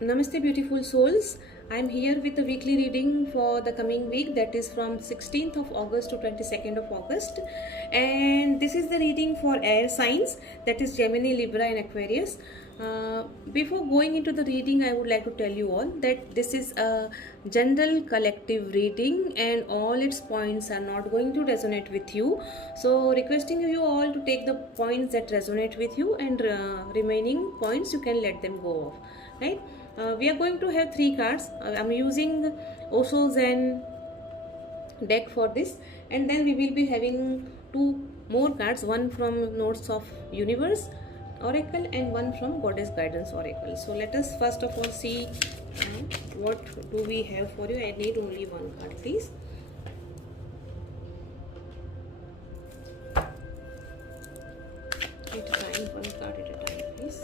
Namaste, beautiful souls. I'm here with the weekly reading for the coming week, that is from 16th of August to 22nd of August. And this is the reading for air signs, that is Gemini, Libra, and Aquarius. Before going into the reading, I would like to tell you all that this is a general collective reading and all its points are not going to resonate with you. So, requesting you all to take the points that resonate with you, and remaining points you can let them go off, right? We are going to have three cards. I'm using Osho Zen deck for this, and then we will be having two more cards, one from Notes of Universe Oracle and one from Goddess Guidance Oracle. So let us first of all see what do we have for you. I need only one card, please. At a time, one card at a time, please.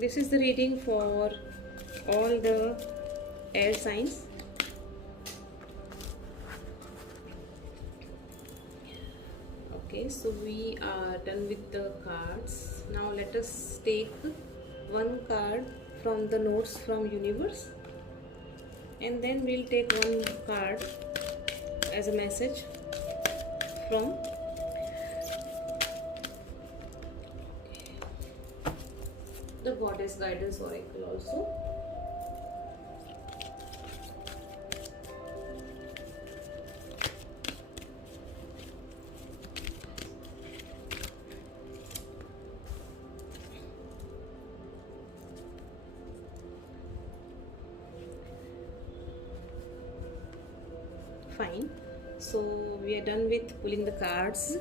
This is the reading for all the air signs. Okay, so we are done with the cards. Now let us take one card from the Notes from Universe, and then we'll take one card as a message from the Goddess Guidance Oracle also. Fine. So we are done with pulling the cards.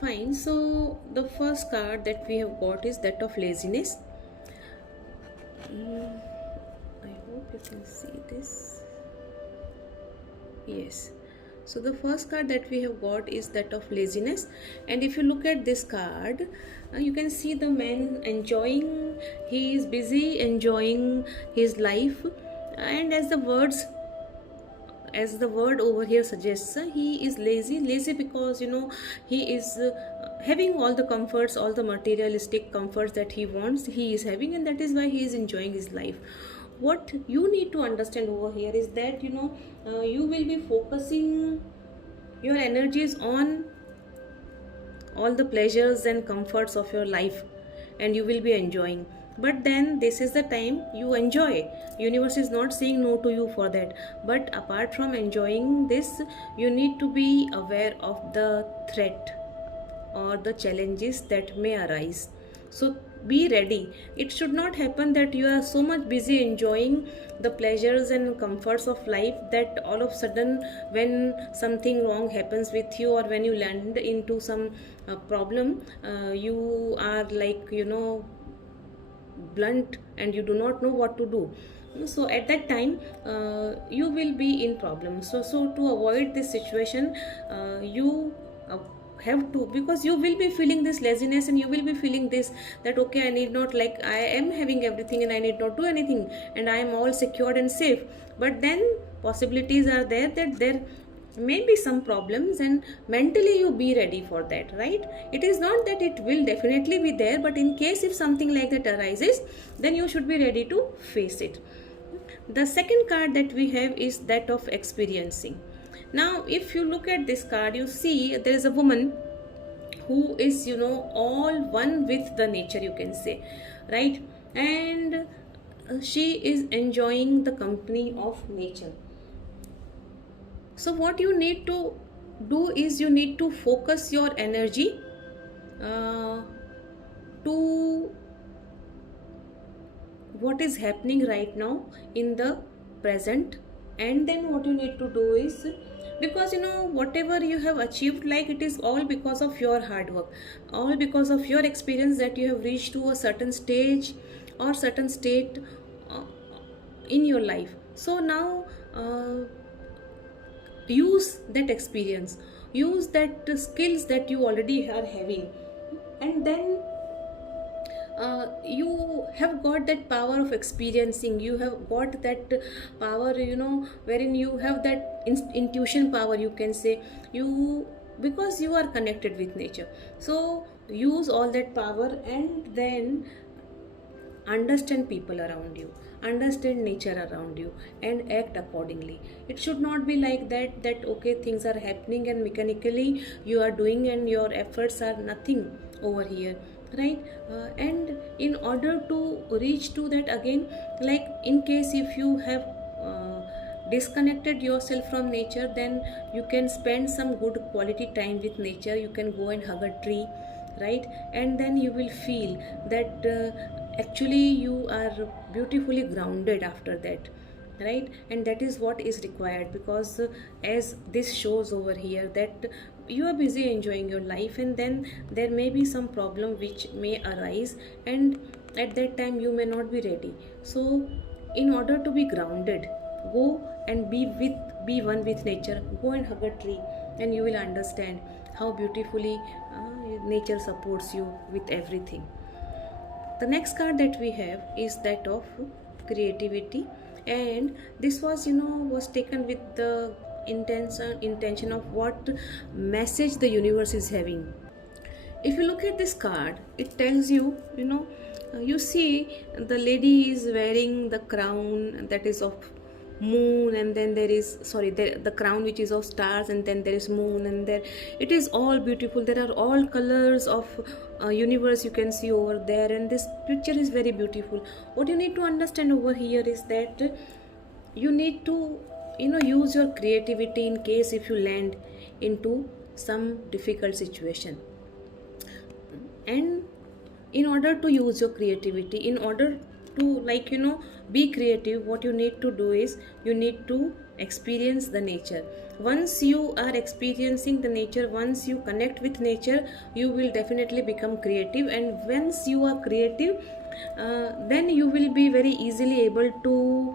Fine. So the first card that we have got is that of laziness. I hope you can see this. Yes. So the first card that we have got is that of laziness, and if you look at this card, you can see the man enjoying. He is busy enjoying his life, and as the word over here suggests, he is lazy because he is having all the comforts, all the materialistic comforts that he wants, he is having, and that is why he is enjoying his life. What you need to understand over here is that you will be focusing your energies on all the pleasures and comforts of your life, and you will be enjoying. But then this is the time you enjoy. Universe is not saying no to you for that, but apart from enjoying this, you need to be aware of the threat or the challenges that may arise. So be ready. It should not happen that you are so much busy enjoying the pleasures and comforts of life that all of a sudden, when something wrong happens with you, or when you land into some problem, you are like blunt and you do not know what to do. So at that time, you will be in problem. So to avoid this situation, you have to, because you will be feeling this laziness, and you will be feeling this, that okay, I need not, like, I am having everything and I need not do anything, and I am all secured and safe. But then possibilities are there that there may be some problems, and mentally you be ready for that, right? It is not that it will definitely be there, but in case if something like that arises, then you should be ready to face it. The second card that we have is that of experiencing. Now if you look at this card, you see there is a woman who is all one with the nature, you can say, right? And she is enjoying the company of nature. So what you need to do is you need to focus your energy to what is happening right now in the present. And then what you need to do is, because whatever you have achieved, like, it is all because of your hard work, all because of your experience, that you have reached to a certain stage or certain state uh, in your life. So now use that experience, use that skills that you already are having, and then you have got that power of experiencing, you have got that power, wherein you have that intuition power, you can say, you, because you are connected with nature. So use all that power, and then understand people around you, understand nature around you, and act accordingly. It should not be like that okay, things are happening and mechanically you are doing and your efforts are nothing over here, right? And in order to reach to that again, like, in case if you have disconnected yourself from nature, then you can spend some good quality time with nature. You can go and hug a tree, right? And then you will feel that actually you are beautifully grounded after that, right? And that is what is required, because as this shows over here, that you are busy enjoying your life, and then there may be some problem which may arise, and at that time you may not be ready. So in order to be grounded, go and be one with nature. Go and hug a tree, and you will understand how beautifully nature supports you with everything. The next card that we have is that of creativity, and this was was taken with the intention of what message the universe is having. If you look at this card, it tells you, you see the lady is wearing the crown that is of moon, and then there is, sorry, the crown which is of stars, and then there is moon, and there it is all beautiful. There are all colors of universe you can see over there, and this picture is very beautiful. What you need to understand over here is that you need to use your creativity in case if you land into some difficult situation. And in order to use your creativity, in order to, like, be creative, what you need to do is you need to experience the nature. Once you are experiencing the nature, once you connect with nature, you will definitely become creative. And once you are creative, then you will be very easily able to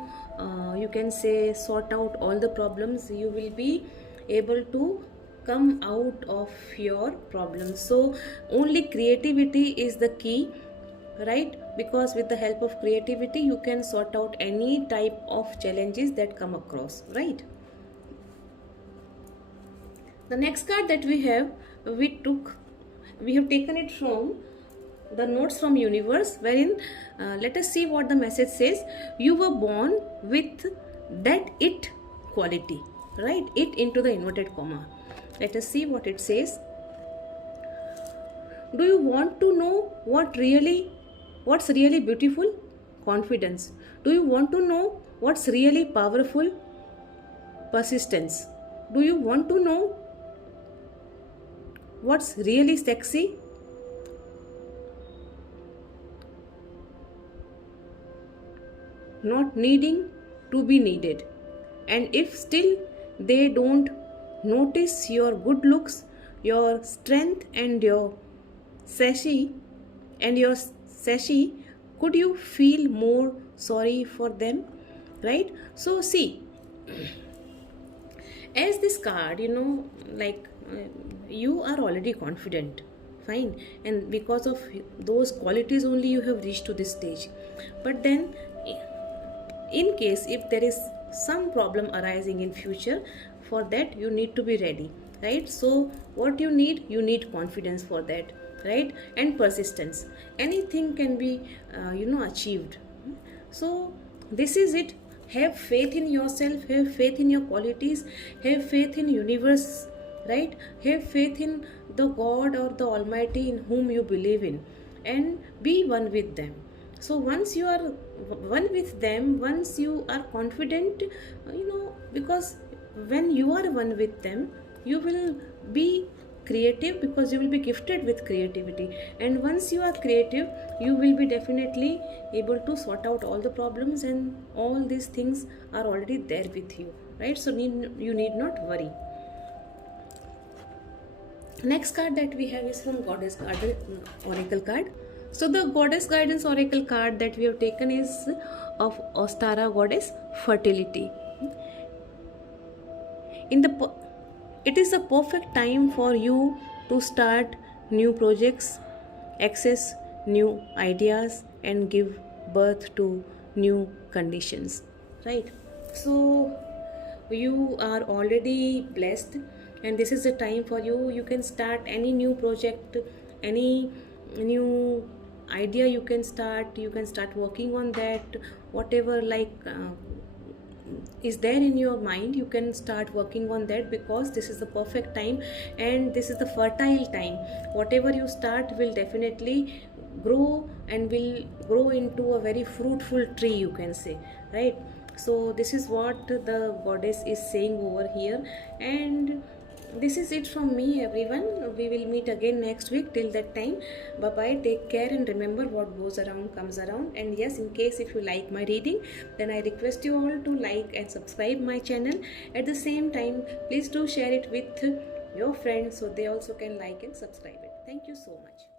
you can say sort out all the problems. You will be able to come out of your problems. So only creativity is the key, right? Because with the help of creativity you can sort out any type of challenges that come across, right? The next card that we have taken it from the notes from universe, wherein let us see what the message says. You were born with that it quality, right? It into the inverted comma. Let us see what it says. Do you want to know what's really beautiful? Confidence. Do you want to know what's really powerful? Persistence. Do you want to know what's really sexy? Not needing to be needed. And if still they don't notice your good looks, your strength, and your sashi, could you feel more sorry for them, right? So see, as this card, like, you are already confident, fine, and because of those qualities only you have reached to this stage. But then in case if there is some problem arising in future, for that you need to be ready, right? So what you need confidence for that, right? And persistence. Anything can be achieved. So this is it. Have faith in yourself, have faith in your qualities, have faith in universe, right? Have faith in the God or the Almighty in whom you believe in, and be one with them. So once you are one with them, once you are confident, because when you are one with them, you will be creative, because you will be gifted with creativity, and once you are creative, you will be definitely able to sort out all the problems, and all these things are already there with you, right? So you need not worry. Next card that we have is from Goddess Oracle card. So the Goddess Guidance Oracle card that we have taken is of Ostara Goddess Fertility. It is a perfect time for you to start new projects, access new ideas, and give birth to new conditions, right? So you are already blessed, and this is the time for you. You can start any new project, any new idea you can start working on that, whatever is there in your mind, you can start working on that, because this is the perfect time and this is the fertile time. Whatever you start will definitely grow, and will grow into a very fruitful tree, you can say, right? So this is what the goddess is saying over here, and this is it from me, everyone. We will meet again next week. Till that time, bye bye, take care, and remember, what goes around comes around. And yes, in case if you like my reading, then I request you all to like and subscribe my channel. At the same time, please do share it with your friends, so they also can like and subscribe it. Thank you so much.